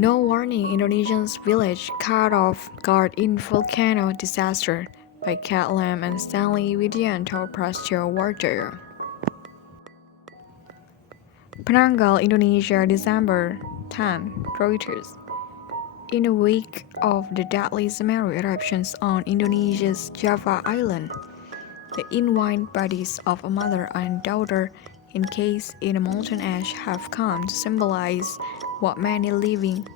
No warning, Indonesian's village caught off guard in volcano disaster by Kat Lam and Stanley Widianto Prasetyo Wardoyo. Penanggal, Indonesia, December 10, Reuters. In the wake of the deadly Semeru eruptions on Indonesia's Java island, the inwined bodies of a mother and daughter encased in a molten ash have come to symbolize what many living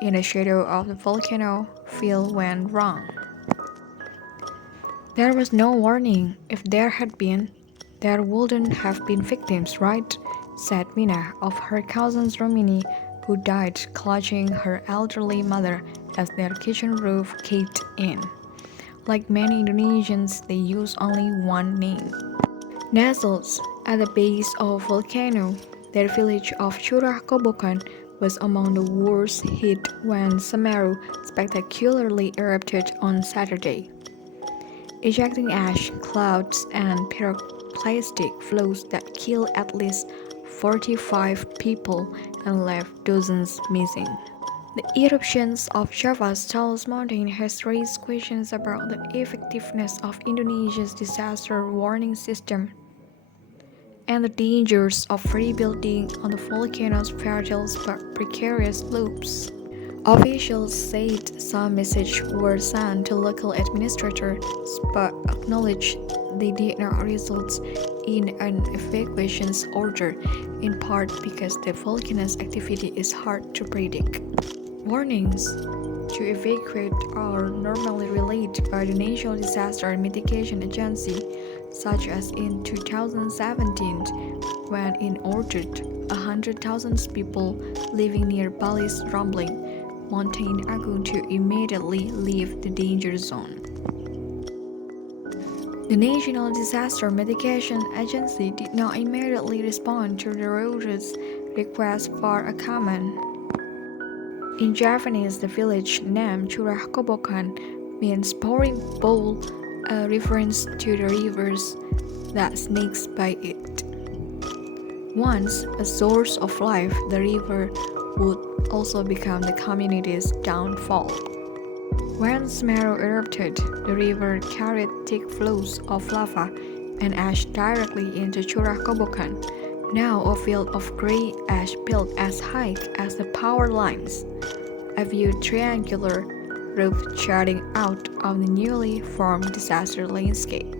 in the shadow of the volcano feel went wrong. There was no warning. If there had been, there wouldn't have been victims, right? Said Mina of her cousin Romini, who died clutching her elderly mother as their kitchen roof caved in. Like many Indonesians, they use only one name. Nestled at the base of volcano, their village of Curah Kobokan was among the worst hit when Semeru spectacularly erupted on Saturday, ejecting ash clouds and pyroclastic flows that killed at least 45 people and left dozens missing. The eruptions of Java's tallest mountain has raised questions about the effectiveness of Indonesia's disaster warning system and the dangers of rebuilding on the volcano's fertile but precarious slopes. Officials said some messages were sent to local administrators but acknowledged they did not result in an evacuation order, in part because the volcano's activity is hard to predict. Warnings to evacuate are normally relayed by the National Disaster Mitigation Agency, such as in 2017 when it ordered 100,000 people living near Bali's rumbling Mountain Agung to immediately leave the danger zone. The National Disaster Mitigation Agency did not immediately respond to the Reuters request for a comment. In Javanese, the village name Curah Kobokan means pouring bowl, a reference to the rivers that snakes by it. Once a source of life, the river would also become the community's downfall. When Semeru erupted, the river carried thick flows of lava and ash directly into Curah Kobokan, now a field of grey ash built as high as the power lines, a view triangular roof jutting out of the newly formed disaster landscape.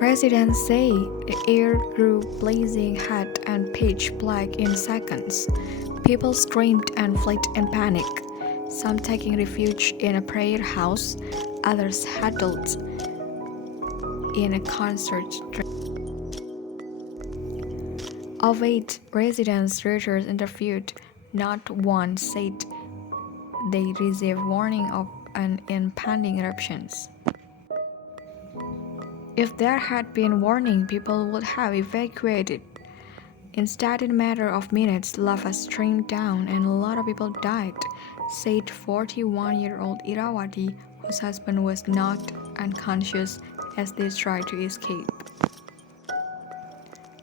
Residents say the air grew blazing hot and pitch black in seconds. People screamed and fled in panic, some taking refuge in a prayer house, others huddled in a concert. Of 8 residents Reuters interviewed, not one said they received warning of an impending eruptions. If there had been warning, people would have evacuated. Instead, in a matter of minutes, lava streamed down and a lot of people died, said 41-year-old Irawati, whose husband was knocked unconscious as they tried to escape.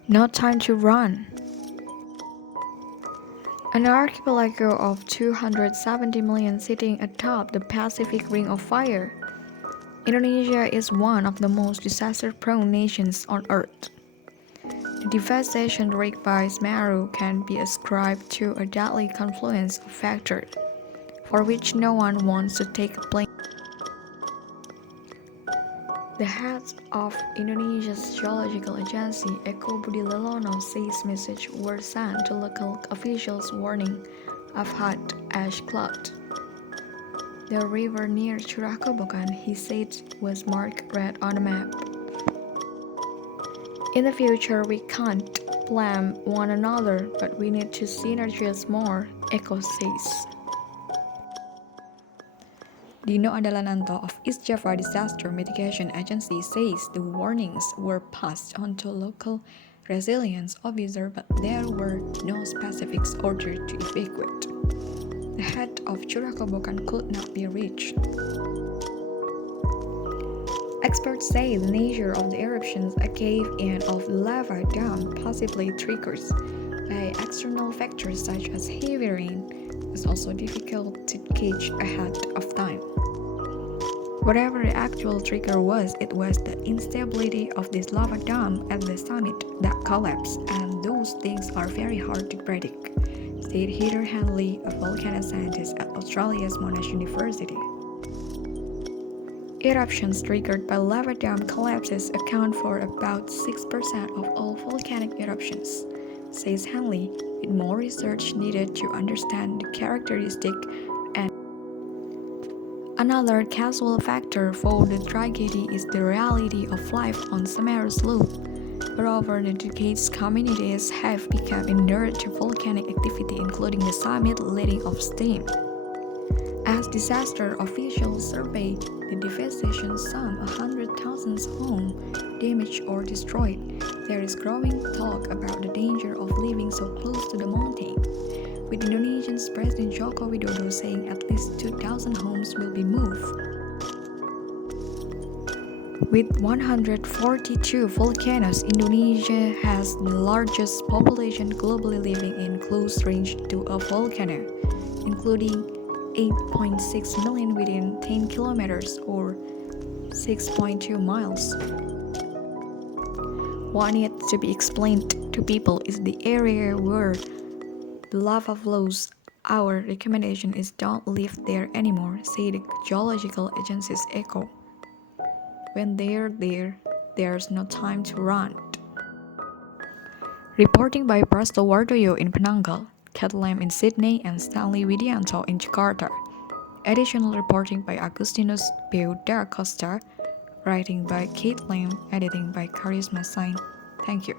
No time to run. An archipelago of 270 million sitting atop the Pacific Ring of Fire, Indonesia is one of the most disaster-prone nations on Earth. The devastation wreaked by Semeru can be ascribed to a deadly confluence of factors, for which no one wants to take blame. The head of Indonesia's geological agency, Eko Budi Lelono, says messages were sent to local officials warning of hot ash cloud. The river near Curah Kobokan, he said, was marked red on the map. In the future, we can't blame one another, but we need to synergize more, Eko says. Dino Adalananto of East Java Disaster Mitigation Agency says the warnings were passed on to local resilience officers, but there were no specifics ordered to evacuate. The head of Curah Kobokan could not be reached. Experts say the nature of the eruptions, a cave-in of the lava dome, possibly triggers by external factors such as heavy rain, it's also difficult to gauge ahead of time. Whatever the actual trigger was, it was the instability of this lava dome at the summit that collapsed, and those things are very hard to predict, said Heather Hanley, a volcano scientist at Australia's Monash University. Eruptions triggered by lava dome collapses account for about 6% of all volcanic eruptions, says Hanley, with more research needed to understand the characteristic and another causal factor for the tragedy is the reality of life on Semeru Slope. For over the decades, communities have become inured to volcanic activity, including the summit letting off steam. As disaster officials survey the devastation, some 100,000 homes damaged or destroyed, there is growing talk about the danger of living so close to the mountain, with Indonesia's President Joko Widodo saying at least 2,000 homes will be moved. With 142 volcanoes, Indonesia has the largest population globally living in close range to a volcano, including 8.6 million within 10 kilometers or 6.2 miles. What needs to be explained to people is the area where the lava flows. Our recommendation is don't live there anymore, said the geological agency's ECHO. When they're there, there's no time to run. Reporting by Prasto Wardoyo in Penanggal, Kat Lam in Sydney, and Stanley Widianto in Jakarta. Additional reporting by Agustinus Peu da Costa, writing by Kate Lam, editing by Charisma Sain. Thank you.